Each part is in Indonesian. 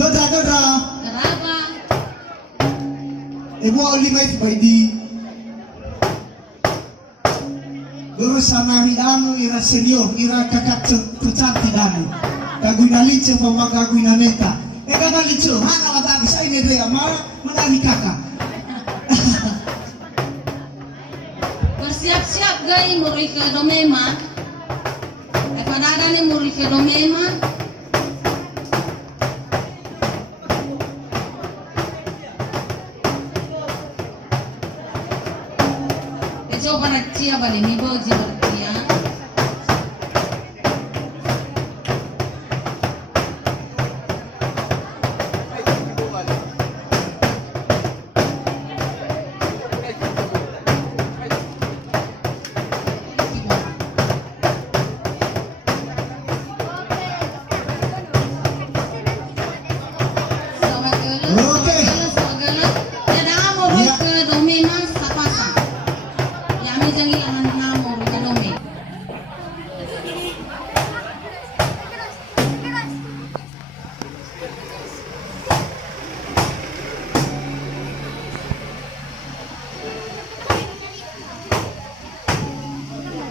Doda, doda. Kenapa? Ibu lima itu baidi. Dulu sama anu ira senior, ira kakak cantik anu. Kaguna lice sama kaguna neta. Kaguna lice, mana wata bisa ini dia mana kakak. Bersiap-siap gay muri ke domema. Padahal ni muri ke domema. Coba nak cia balik ni boji bertia.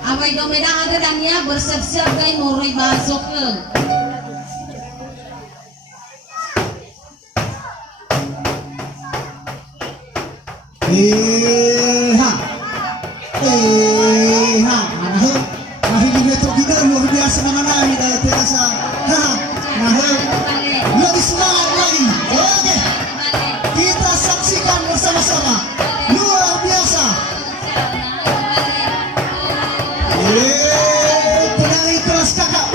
Awai domeda ada dan ya bersiap-siap gay murid masuk ke. Nah ini betul kita luar biasa mana ini dah terasa. Lebih semangat lagi. Oke, kita saksikan bersama-sama. Luar biasa. Penyanyi kelas kakak.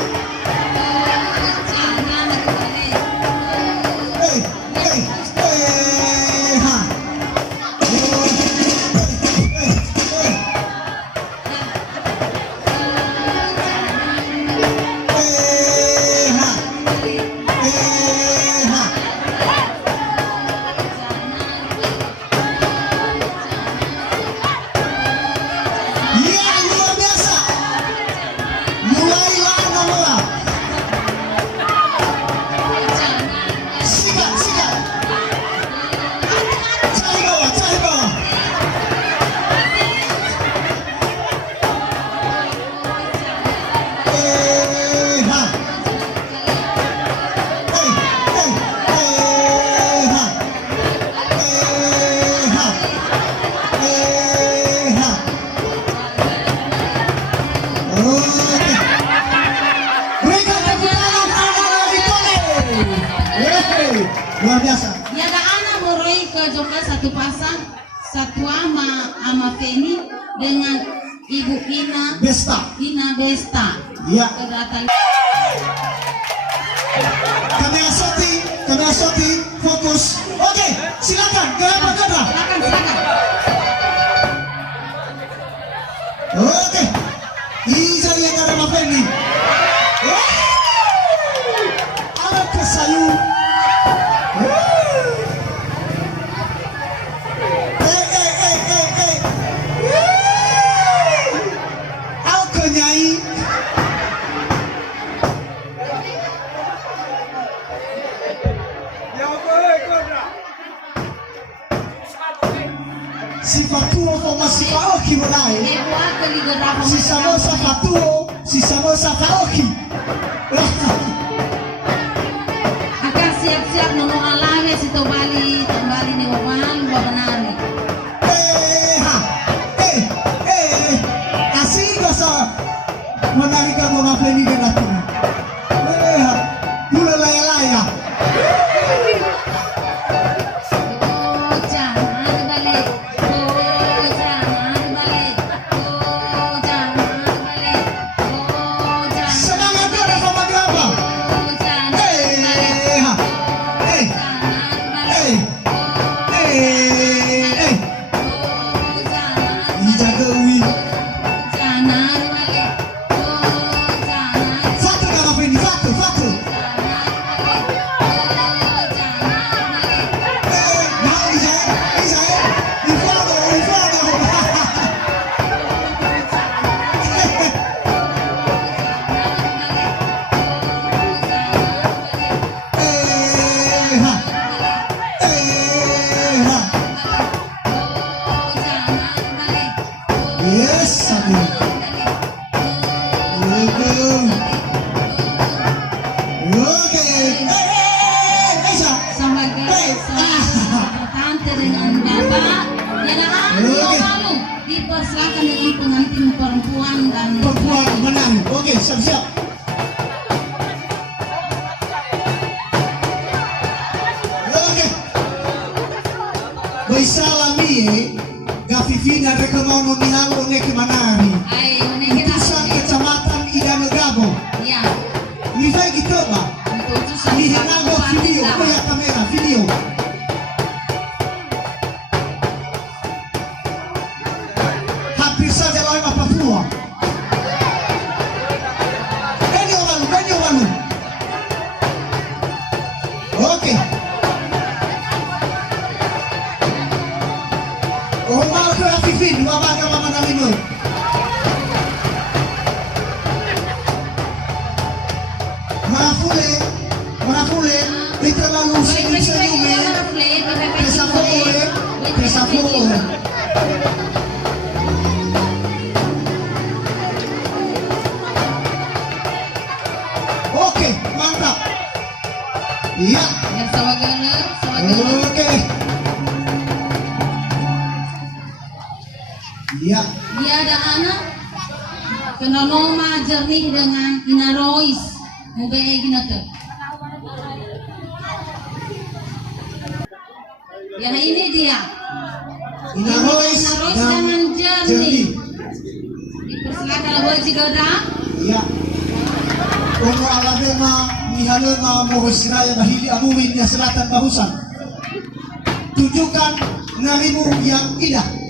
Luar biasa. Ya ada anak murid ke Jogja satu pasang, satu ama Feni dengan Ibu Ina Besta. Ya. Kedatangan. Kami asoti, fokus. Oke, silakan. Silakan. Oke, ini yang ada ama Feni. Alat kesayu. Si Fatuo formasi Faoki mulai. Si Samosa Fatuo, si Samosa Faoki. Akan siap-siap nunggu alangnya si Tobali ni Wawan Wabanari. Asing dosa menarik kamu apa ini kan aku. Gula laya-laya. Semangat ada sama apa? Yes, sabi. Okay. Isa. Sebagai tante dengan bapak, Oke. lalu dipersilakan dengan pengantin perempuan dan Perempuan menang. Oke, siap-siap. Oke. Baisalami Gafifina rekomono ni halo ne kemanari. Ay, ini kita Utusan Kecamatan Idanegabo. ya, Ni fai gitu ba? itu susah. Ni hanago video, kuya kamera video. Hampir saja lawan Papua. Benyo walu. Oke. Oh, mau ke Afifin, dua baga mama nalimo. Marafule, ito lalu senyum-senyum. Pesafore. Oke, mantap. Iya. Ya, sebagai Oke. Iya. dia ada anak kenaloma jernih dengan inarois mubeye ginata. Ya ini dia. Inarois dengan jernih. Dipersilakan Boji Goda. Iya. Ono alabema mihalema mohosiraya bahili amumin ya selatan bahusan. Tunjukkan narimu yang indah.